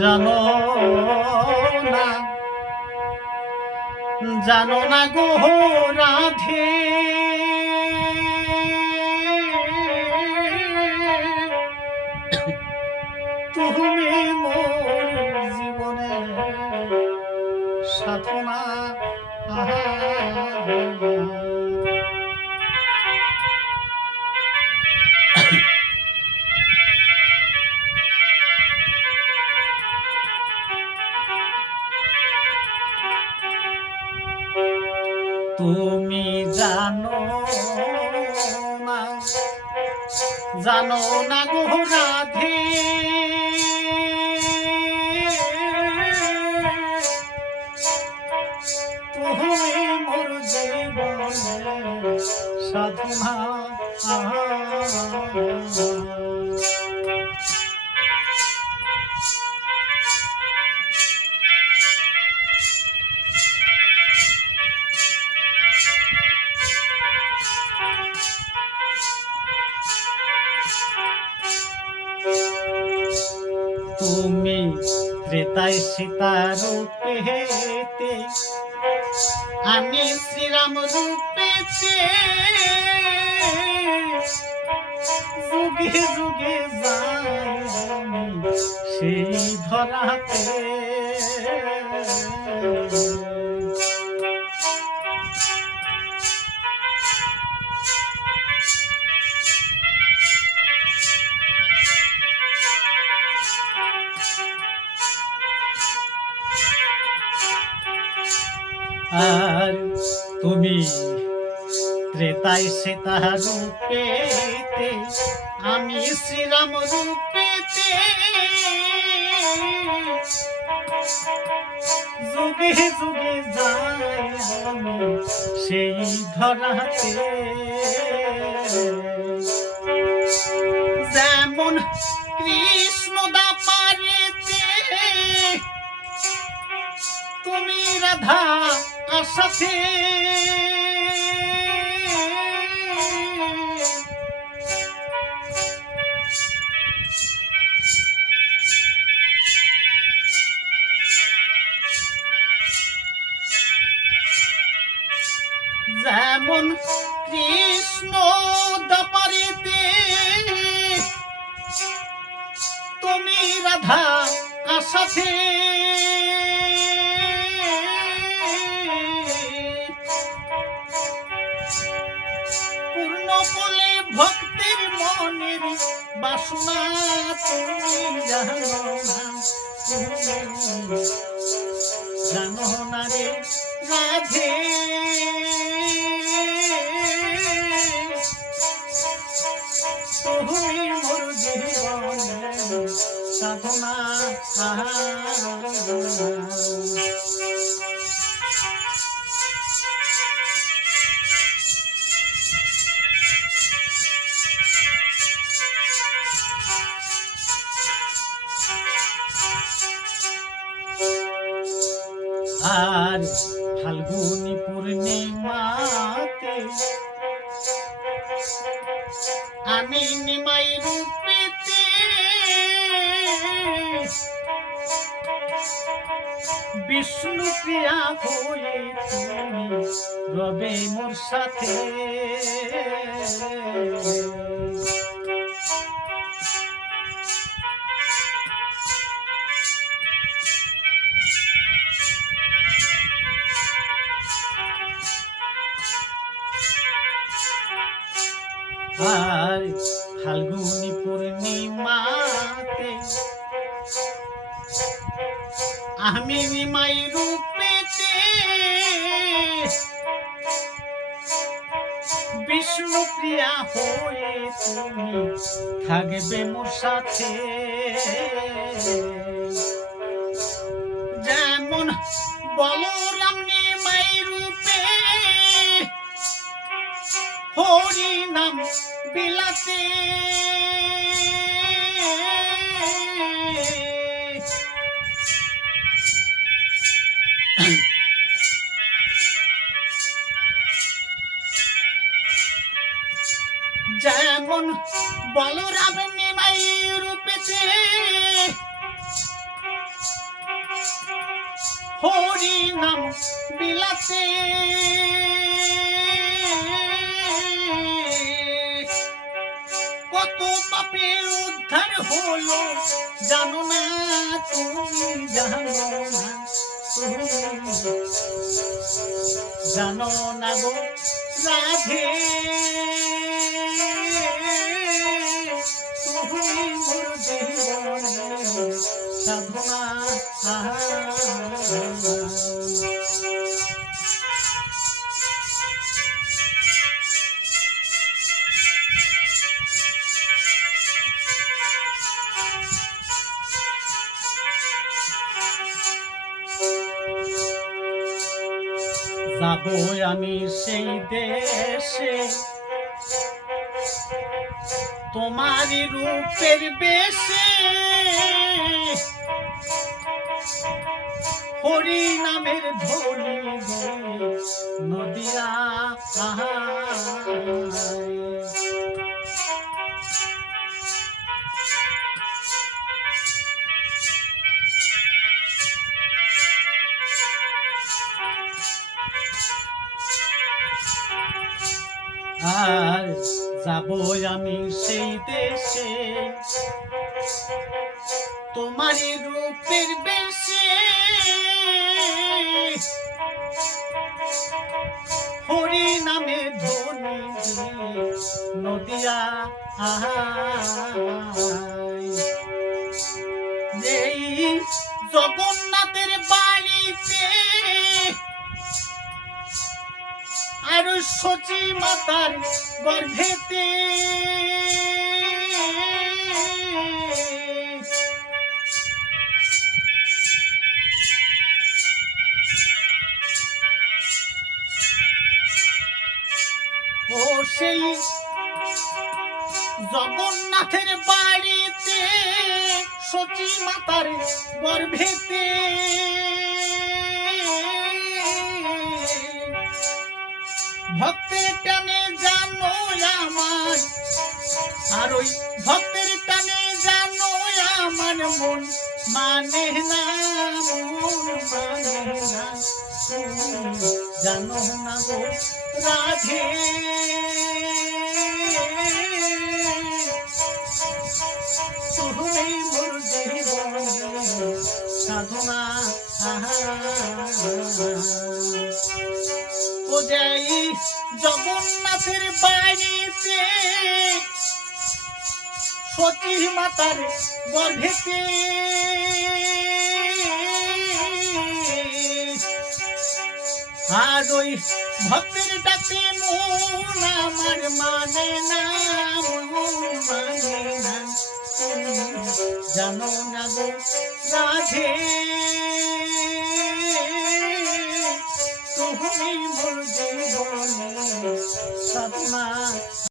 জানো না। জানো না গো রাধে। তুমি মোর জীবনে সাধনা। তুমি জানো না। জানো না গো রাধে। ত্রেতায় সীতা হেতে আমি শ্রীরাম রূপেতে যুগে যুগে যাই সেই ধরাতে। আর তুমি ত্রেতায় সীতা রূপেতে আমি শ্রীরাম রূপেতে যুগে যুগে যাই আমি সেই ধরাতে। আশাতে যেমন কৃষ্ণ দাপারিতে তুমি রাধা আশাতে মনের বাসনা তুমি জানো না তুমি জানো না রে রাধে। তুমি মোর জীবনে সাধনা। আর ফাল্গুনি পূর্ণিমাতে আমি নিমাই রূপেতে বিষ্ণু প্রিয়া হয়ে তুমি রবে মোর সাথে। আর ফাল্গুনি পূর্ণিমাতে আমি নিমাই রূপেতে বিষ্ণু প্রিয়া হয়ে তুমি থাকবে মোর সাথে। যেমন বলরাম নিমাই রূপে হরি নাম বিলাতে। যেমন বলরাম নিমাই রূপেছে হরি নাম বিলাতে। কত পাপের উদ্ধার হলো? জানো না তুমি জানো না জানো না গো রাধে। যাব আমি সেই দেশে তোমার রূপের বেশে হরি নামের ধরি দিয়ে নদিয়া আহায়। আর যাব আমি সেই দেশে তোমারই রূপের বেশে হরি নামে দিয়ে নদিয়া। এই জগন্নাথের বাড়িতে সচি মাতার গর্ভেতে। ও সেই জগন্নাথের বাড়িতে সচি মাতার গর্ভেতে। ভক্তের টানে জানো আমার। আর ওই ভক্তের টানে জানো আমার মন। মানে না, মন জানো না গো রাধে। সাধনা ও জগন্নাথের বাড়িতে সতী মাতার গর্ভেতে। আর ওই ভক্তের ডাকে মন আমার মানে না মন না। জানো না গো রাধে।